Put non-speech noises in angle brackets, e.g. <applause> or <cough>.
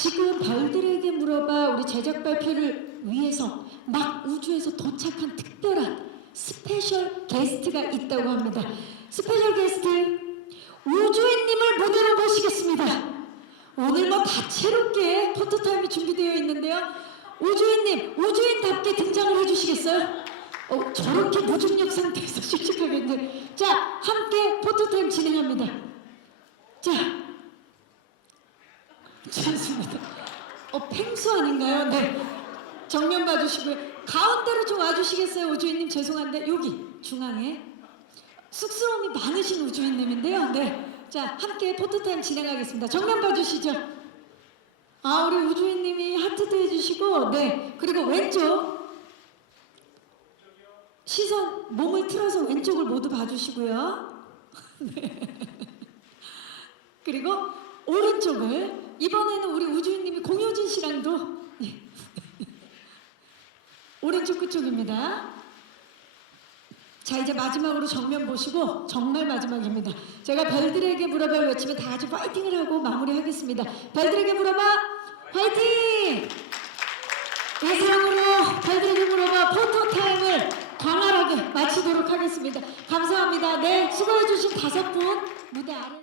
지금 별들에게 물어봐 우리 제작 발표를 위해서 막 우주에서 도착한 특별한 스페셜 게스트가 있다고 합니다. 스페셜 게스트 우주인님을 무대로 모시겠습니다. 오늘 뭐 다채롭게 포토타임이 준비되어 있는데요. 우주인님, 우주인답게 등장을 해주시겠어요? 어, 저렇게 무중력 상태에서 씩씩하겠는데. 자, 함께 포토타임 진행합니다. 자, 좋습니다. 어, 펭수 아닌가요? 네. 정면 봐주시고요. 가운데로 좀 와주시겠어요? 우주인님 죄송한데 여기 중앙에 쑥스러움이 많으신 우주인님인데요. 네. 자, 함께 포토타임 진행하겠습니다. 정면 봐주시죠. 아, 우리 우주인님이 하트도 해주시고, 네. 그리고 왼쪽 시선 몸을 틀어서 왼쪽을 모두 봐주시고요. <laughs> 네. 그리고 오른쪽을 이번에는 우리 우주인님이 공효진 씨랑도 예. 오른쪽 끝쪽입니다. 자 이제 마지막으로 정면 보시고 정말 마지막입니다. 제가 별들에게 물어봐 외치면 다 같이 파이팅을 하고 마무리하겠습니다. 별들에게 물어봐 파이팅! 이상으로 별들에게 물어봐 포토 타임을 광활하게 마치도록 하겠습니다. 감사합니다. 네 수고해주신 다섯 분 무대 아래.